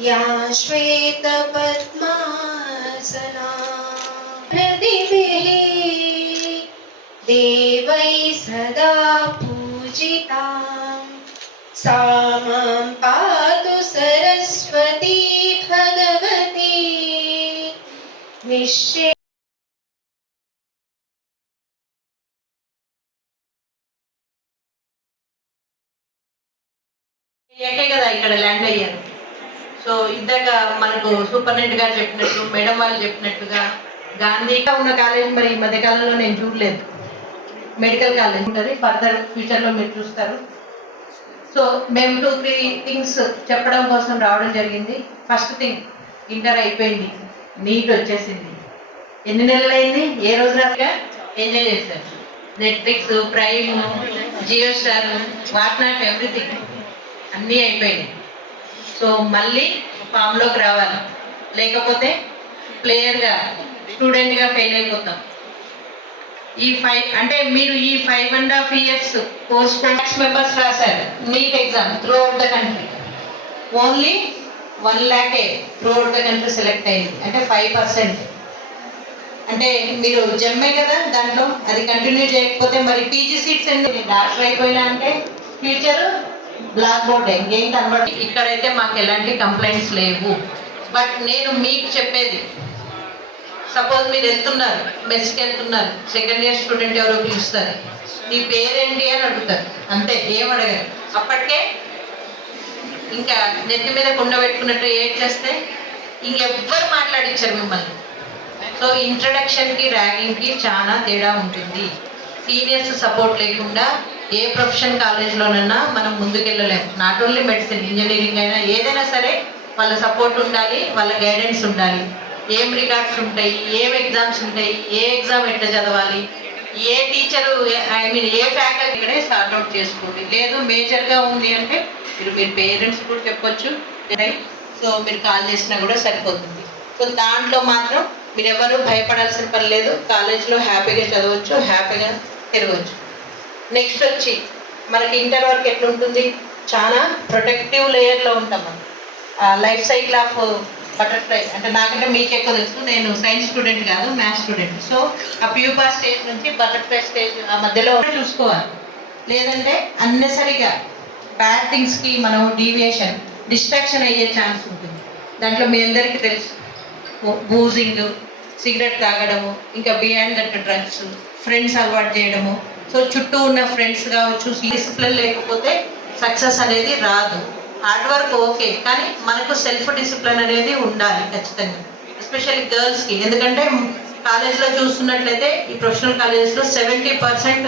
या श्वेतपद्मासना प्रतिभिः देवै सदा पूजिता। सा मां पातु सरस्वती भगवती। निश्चय ఏకే కదా ఇక్కడ ల్యాండ్ అయ్యారు. సో ఇందాక మనకు సూపరింటెండెంట్ గారు చెప్పినట్టు మేడం వాళ్ళు చెప్పినట్టుగా గాంధీగా ఉన్న కాలేజ్ మరి ఈ మధ్యకాలంలో నేను చూడలేదు. మెడికల్ కాలేజ్ ఉంటుంది. ఫర్దర్ ఫ్యూచర్లో మీరు చూస్తారు. సో మేము టూ త్రీ థింగ్స్ చెప్పడం కోసం రావడం జరిగింది. ఫస్ట్ థింగ్ ఇంటర్ అయిపోయింది. నీట్ వచ్చేసింది. ఎన్ని నెలలు అయింది? ఏ రోజు రాగా ఎంజాయ్ చేశారు. Netflix Prime Jio Star what not everything అన్నీ అయిపోయినాయి. సో మళ్ళీ ఫామ్లోకి రావాలి. లేకపోతే ప్లేయర్గా స్టూడెంట్గా ఫెయిల్ అయిపోతాం. ఈ ఫైవ్ అంటే మీరు ఈ five and half years course six members రాశారు. NEET exam throughout the country only one ల్యాకే throughout the country select అయింది. అంటే ఫైవ్ పర్సెంట్ అంటే మీరు జమ్మే కదా దాంట్లో అది కంటిన్యూ చేయకపోతే మరి పీజీ సీట్స్ ఎందుకు? డాక్టర్ అయిపోయినా అంటే ఫ్యూచర్ బ్లాక్ బోర్డ్ ఇంకేం కనబడి ఇక్కడైతే మాకు ఎలాంటి కంప్లైంట్స్ లేవు. బట్ నేను మీకు చెప్పేది సపోజ్ మీరు వెళ్తున్నారు మెస్కి వెళ్తున్నారు సెకండ్ ఇయర్ స్టూడెంట్ ఎవరో పిలుస్తారు నీ పేరేంటి అని అడుగుతారు. అంతే ఏం అడగారు. అప్పటికే ఇంకా నెత్తి మీద కుండ పెట్టుకున్నట్టు చేస్తే ఇంకెవ్వరు మాట్లాడించారు మిమ్మల్ని. సో ఇంట్రడక్షన్కి ర్యాగింగ్కి చాలా తేడా ఉంటుంది. సీనియర్స్ సపోర్ట్ లేకుండా ఏ ప్రొఫెషన్ కాలేజ్లోనైనా మనం ముందుకెళ్ళలేము నాట్ ఓన్లీ మెడిసిన్ ఇంజనీరింగ్ అయినా ఏదైనా సరే వాళ్ళ సపోర్ట్ ఉండాలి వాళ్ళ గైడెన్స్ ఉండాలి. ఏం రికార్డ్స్ ఉంటాయి ఏం ఎగ్జామ్స్ ఉంటాయి ఏ ఎగ్జామ్ ఎట్లా చదవాలి ఏ టీచరు ఐ మీన్ ఏ ఫ్యాకల్టీ ఇక్కడే స్టార్ట్ అవుట్ చేసుకోండి. లేదు మేజర్గా ఉంది అంటే మీరు మీరు పేరెంట్స్ కూడా చెప్పొచ్చు సో మీరు కాల్ చేసినా కూడా సరిపోతుంది. సో దాంట్లో మాత్రం మీరు ఎవరు భయపడాల్సిన పని లేదు. కాలేజ్లో హ్యాపీగా చదవచ్చు హ్యాపీగా తిరగవచ్చు. నెక్స్ట్ వచ్చి మనకి ఇంటర్ వరకు ఎట్లుంటుంది? చాలా ప్రొటెక్టివ్ లేయర్లో ఉంటాం మనం. లైఫ్ సైకిల్ ఆఫ్ బటర్ఫ్లై అంటే నాకంటే మీకు ఎక్కువ తెలుసు. నేను సైన్స్ స్టూడెంట్ కాదు మ్యాథ్స్ స్టూడెంట్. సో ఆ ప్యూపా స్టేజ్ నుంచి బటర్ఫ్లై స్టేజ్ ఆ మధ్యలో చూసుకోవాలి. లేదంటే అన్నెసరిగా బ్యాడ్ థింగ్స్కి మనం డీవియేషన్ డిస్ట్రాక్షన్ అయ్యే ఛాన్స్ ఉంటుంది. దాంట్లో మీ అందరికీ తెలుసు. బూజింగ్ సిగరెట్ తాగడము ఇంకా బియాండ్ దట్ డ్రగ్స్ ఫ్రెండ్స్ అలవాటు చేయడము సో చుట్టూ ఉన్న ఫ్రెండ్స్ కావచ్చు డిసిప్లిన్ లేకపోతే సక్సెస్ అనేది రాదు. హార్డ్ వర్క్ ఓకే కానీ మనకు సెల్ఫ్ డిసిప్లిన్ అనేది ఉండాలి ఖచ్చితంగా. ఎస్పెషల్లీ గర్ల్స్కి ఎందుకంటే కాలేజ్లో చూస్తున్నట్లయితే ఈ ప్రొఫెషనల్ కాలేజెస్లో సెవెంటీ పర్సెంట్